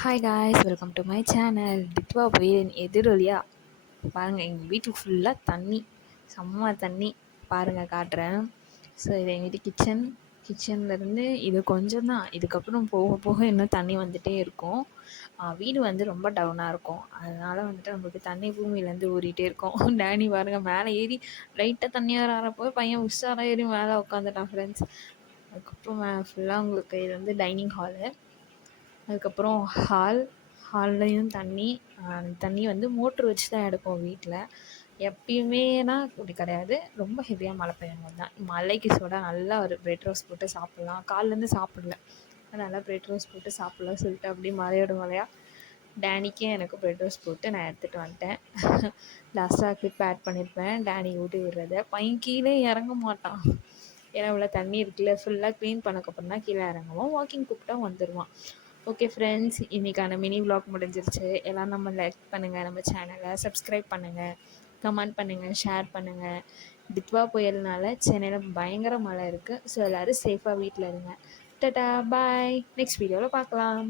Hi guys welcome to my channel Ditwah போய் எதிரொலியா. பாருங்கள் எங்கள் வீட்டுக்கு ஃபுல்லாக தண்ணி. செம்ம தண்ணி. பாருங்கள் காட்டுறேன். ஸோ இது எங்கள் வீட்டு கிச்சன் கிச்சன்லேருந்து இது கொஞ்சம் தான். இதுக்கப்புறம் போக போக இன்னும் தண்ணி வந்துகிட்டே இருக்கும். வீடு வந்து ரொம்ப டவுனாக இருக்கும். அதனால் வந்துட்டு நம்மளுக்கு தண்ணி பூமியிலேருந்து ஊறிகிட்டே இருக்கும். டேனி பாருங்கள் மேலே ஏறி லைட்டாக தண்ணி வர வரப்போ பையன் உஷாராக ஏறி மேலே உட்காந்துட்டான் ஃப்ரெண்ட்ஸ் அதுக்கப்புறம் ஃபுல்லாக உங்களுக்கு இது வந்து டைனிங் ஹாலு அதுக்கப்புறம் ஹால் ஹால்லையும் தண்ணி தண்ணி வந்து மோட்ரு வச்சு தான் எடுப்போம் வீட்டில் எப்பயுமேனா அப்படி கிடையாது. ரொம்ப ஹெவியாக மழை பெய்யும் போது தான். மழைக்கு சூட நல்லா ஒரு பிரெட் ரோஸ் போட்டு சாப்பிட்லாம். காலிலேருந்து சாப்பிடல. நல்லா பிரெட் ரோஸ் போட்டு சாப்பிட்லாம் சொல்லிட்டு அப்படியே மழையோட மழையாக டேனிக்கே எனக்கு பிரெட் ரோஸ் போட்டு நான் எடுத்துகிட்டு வந்துட்டேன். லாஸ்ட்டாக கிளிப் ஆட் பண்ணியிருப்பேன் டேனி ஊட்டி விடுறத. பையன் கீழே இறங்க மாட்டான். ஏன்னா இவ்வளோ தண்ணி இருக்குல்ல. ஃபுல்லாக க்ளீன் பண்ணக்கப்புறம் தான் கீழே இறங்குவோம் வாக்கிங் கூப்பிட்டா வந்துடுவான் ஓகே ஃப்ரெண்ட்ஸ் இன்றைக்கான மினி விளாக் முடிஞ்சிருச்சு. எல்லாம் நம்ம லைக் பண்ணுங்கள் நம்ம சேனலை சப்ஸ்கிரைப் பண்ணுங்கள் கமெண்ட் பண்ணுங்கள் ஷேர் பண்ணுங்கள் டித்வா புயல்னால சென்னையில் பயங்கர மழை இருக்குது ஸோ எல்லோரும் சேஃபாக வீட்டில் இருங்க. டட்டா பாய் நெக்ஸ்ட் வீடியோவில் பார்க்கலாம்.